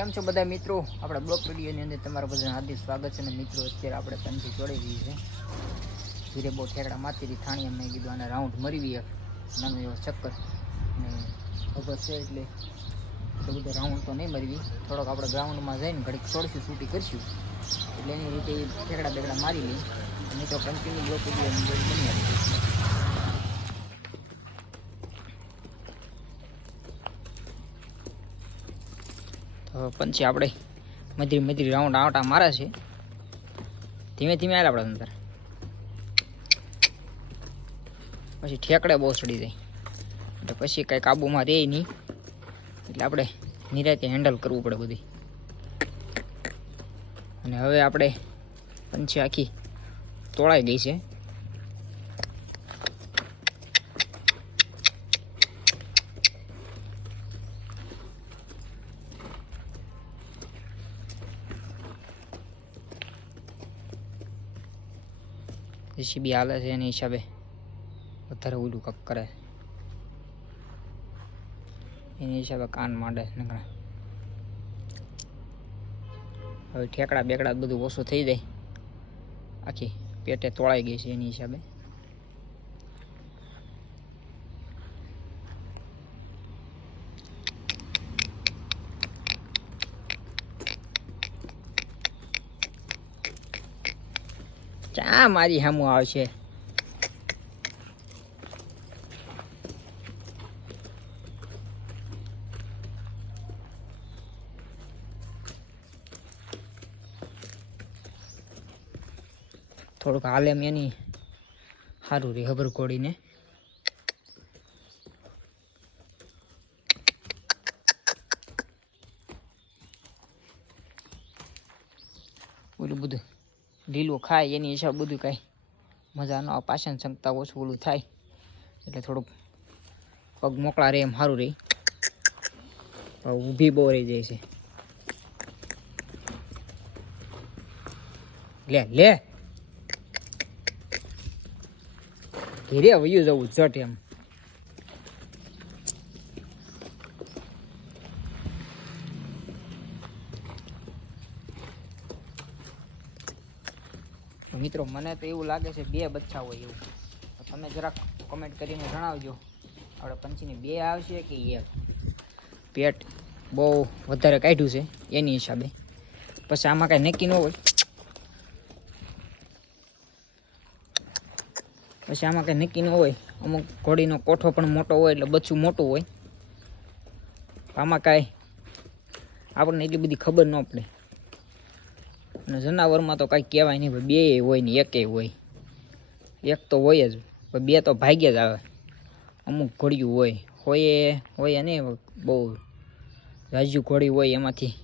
કેમ છો બધા મિત્રો? આપણા બ્લોગ વિડીયોની અંદર તમારું બધાનું હાર્દિક સ્વાગત છે. અને મિત્રો અત્યારે આપણે પંછી ચોડી રહી છે. ધીરે બહુ ઠેકડા મારતી થાણી મેં કીધું આને રાઉન્ડ મરી એક નાનો એવો ચક્કર ને ખબર છે એટલે એટલું બધું રાઉન્ડ તો નહીં મરવી, થોડોક આપણે ગ્રાઉન્ડમાં જઈને ઘડીક છોડશું, શૂટી કરીશું એટલે એની રીતે ઠેકડા બેકડા મારી લઈ. મિત્રો કન્ટિન્યુ બ્લોગ વિડીયોની અંદર બની આવી તો પંછી આપણે મધરી રાઉન્ડ આવટા મારે છે. ધીમે ધીમે આવે આપણે અંદર, પછી ઠેકડે બહુ ચડી જાય એટલે પછી કંઈ કાબુમાં રહે નહીં, એટલે આપણે નિરાતે હેન્ડલ કરવું પડે બધી. અને હવે આપણે પંછી આખી તોળાઈ ગઈ છે. જેસીબી હાલે છે એની હિસાબે વધારે ઓલું કક કરે, એની હિસાબે કાન માંડે નકરા. હવે ઠેકડા બેકડા બધું ઓછું થઈ જાય, આખી પેટે તોળાઈ ગઈ છે એની હિસાબે. ચા મારી સામું આવશે. થોડુંક હાલે એમ એની સારું રે ખબર કોડીને. ઓલું બધું લીલું ખાય એની હિસાબ બધું કાંઈ મજા ન આવે, પાછળ શંકતા ઓછું ઓલું થાય એટલે થોડુંક પગ મોકળા રહે એમ સારું રહે. ઊભી બહુ રહી જાય છે. લે લે ઘેરે વયું જવું જટ એમ. મિત્રો મને તો એવું લાગે છે બે બચ્ચા હોય એવું, તો તમે જરાક કોમેન્ટ કરીને જણાવજો આપણે પંચીને બે આવશે કે એક. પેટ બહુ વધારે કાઢ્યું છે એની હિસાબે, પછી આમાં કાંઈ નક્કી ન હોય. પછી આમાં કંઈ નક્કી ન હોય, અમુક ઘોડીનો કોઠો પણ મોટો હોય એટલે બચ્ચું મોટું હોય. આમાં કાંઈ આપણને એટલી બધી ખબર ન પડે. અને જનાવરમાં તો કાંઈ કહેવાય નહીં, બે હોય ને એકે હોય. એક તો હોય જ, બે તો ભાગ્યે જ આવે. અમુક ઘોડિયું હોય નહીં બહુ રાજ્યુ ઘોડી હોય એમાંથી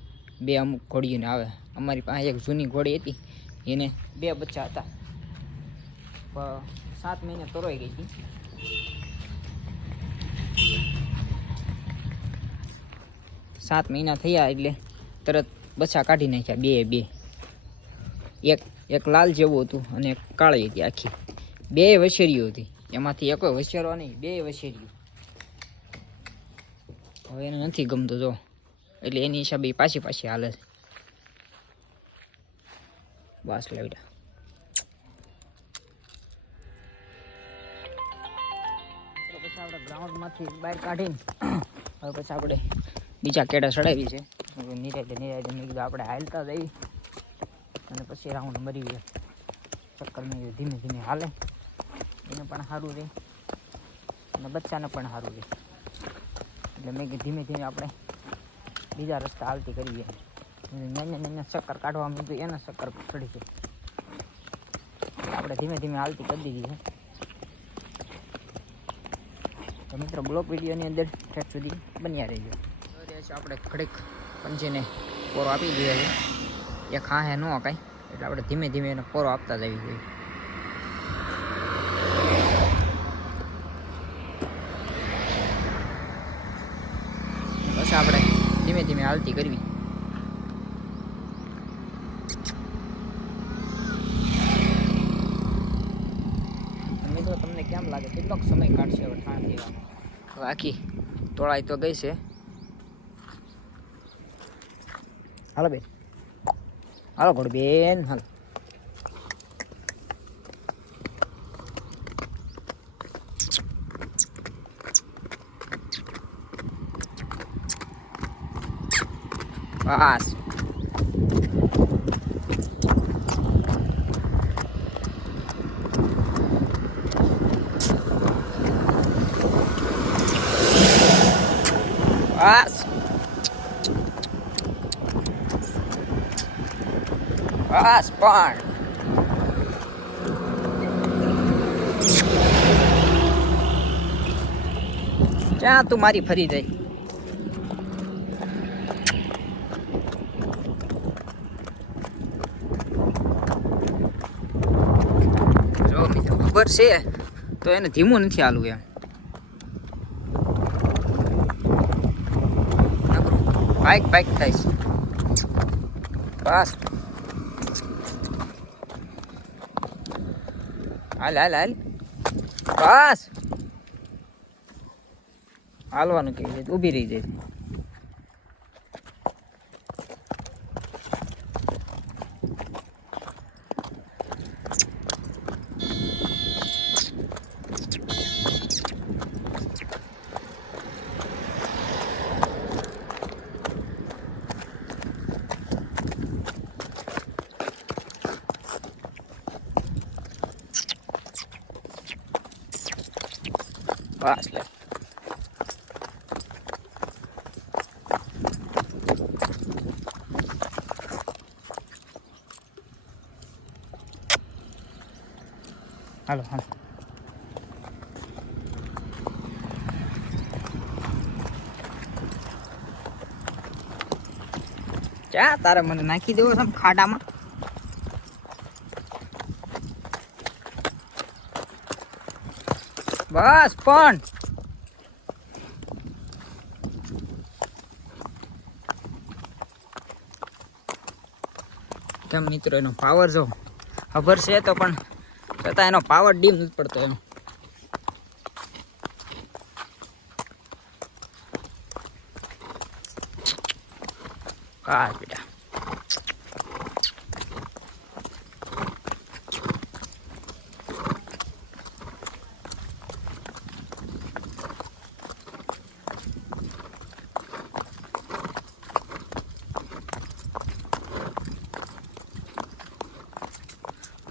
બે અમુક ઘોડીઓને આવે. અમારી પાસે એક જૂની ઘોડી હતી, એને બે બચ્ચા હતા, 7 મહિને તરોઈ ગઈ હતી. સાત મહિના થયા એટલે તરત બચ્ચા કાઢી નાખ્યા બે. એક લાલ જેવું હતું અને એક કાળી હતી. આખી બે વછેરીઓ હતી, એમાંથી એક વછેરો નહીં, બે વછેરીઓ. હવે એને નથી ગમતું જો, એટલે એની હિસાબે પાછી હાલે છે. બસ લાવ્યા પછી આપણે ગ્રાઉન્ડમાંથી બહાર કાઢીને હવે પછી આપણે બીજા કેડા ચડાવી છે. નિરાતે મેં કીધું આપણે હાલતા જઈ અને પછી રાઉન્ડ મરી ચક્કર મેં ધીમે ધીમે હાલે, એને પણ સારું રહે અને બચ્ચાને પણ સારું રહે. એટલે મેં કીધું ધીમે ધીમે આપણે બીજા રસ્તા હાલતી કરીએ. નાના ચક્કર કાઢવા માંડ્યું એના ચક્કર ચડી છે, આપણે ધીમે ધીમે હાલતી કરી દીધી છે. તો મિત્રો બ્લોગ વિડીયોની અંદર ઠેઠ સુધી બન્યા રહેજો. આપણે ઘડીક પંચીને પોરો આપી દઈએ છીએ. એક હા ન કાંઈ એટલે આપણે ધીમે ધીમે એને પોરો આપતા જવી જોઈએ. બસ આપણે ધીમે ધીમે હાલતી કરવી. મિત્રો તમને કેમ લાગે કેટલોક સમય કાઢશે હવે ઠાણ દેવામાં? હવે આખી તોળાઈ તો ગઈ છે. હાલો બેન, હાલો ઘોડ બેન, હાલો. બસ બસ બસ પણ ક્યાં તું મારી ફરી જાય? જો મિત્રો ખબર છે તો એને ધીમું નથી હાલવું એમ. બાઈક બાઈક થાય છે. બસ હાલ હાલ હાલ. બસ હાલવાનું કહી જાય, ઊભી રહી જાય. બસ લે. હાલો હાલો. ક્યાં તારે મને નાખી દેવો છે ખાડામાં? બસ પણ કેમ મિત્રો એનો પાવર જો ખબર છે તો પણ છતાં એનો પાવર ડીમ નથી પડતો એમ. હા બેટા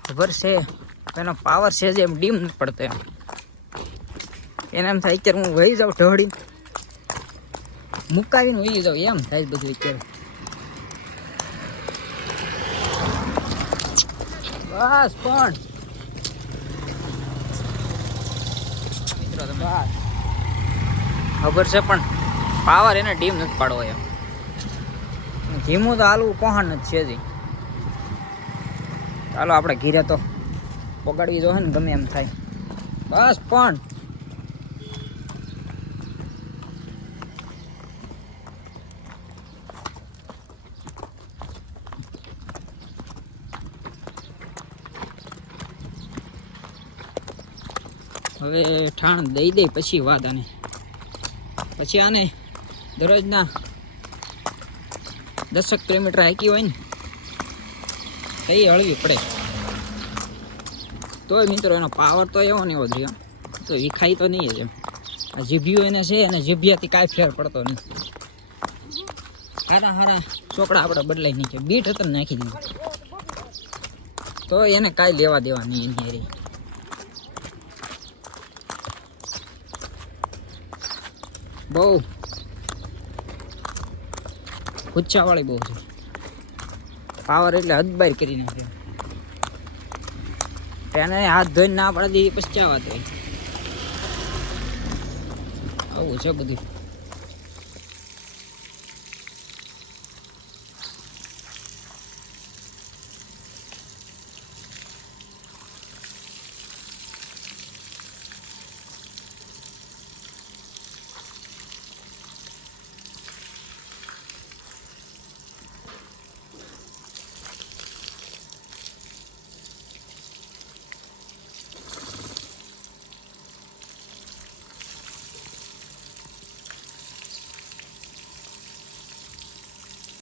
ખબર છે એનો પાવર છે જે એમ ડીમ નથી પડતો એમ. એને એમ થાય અત્યારે હું વહી જાઉં ઢળી મુકાવીને વહી જાઉં એમ થાય બધું અત્યારે. બસ પણ મિત્રો તમે ખબર છે પણ પાવર એને ડીમ નથી પાડવો એમ. ધીમું તો હાલવું પહોંચ નથી છે જ. ચાલો આપણે ઘીરે તો પગાડવી જો ને ગમે એમ થાય. બસ પણ હવે ઠાણ દઈ દે પછી વાત આને. પછી આને દરરોજના 10 કિલોમીટર હાકી હોય ને કઈ હળવી પડે તોય મિત્રો એનો પાવર તો એવો ને એવો જ રહ્યો. તો વિખાય તો નહીં જ એમ. આ જીભ્યું એને છે અને જીભિયાથી કાંઈ ફેર પડતો નહીં. હારા હારા ચોકડા આપણે બદલાઈ નાખીએ. બીટ હતા નાખી દીધું તો એને કાંઈ લેવા દેવા નહીં એની હારી. બહુ ગુચ્છાવાળી બહુ છે. પાવર એટલે હદબાર કરી નાખ્યો. એને હાથ ધોઈને ના પડે પછી ચા વાત હોય. આવું છે બધું.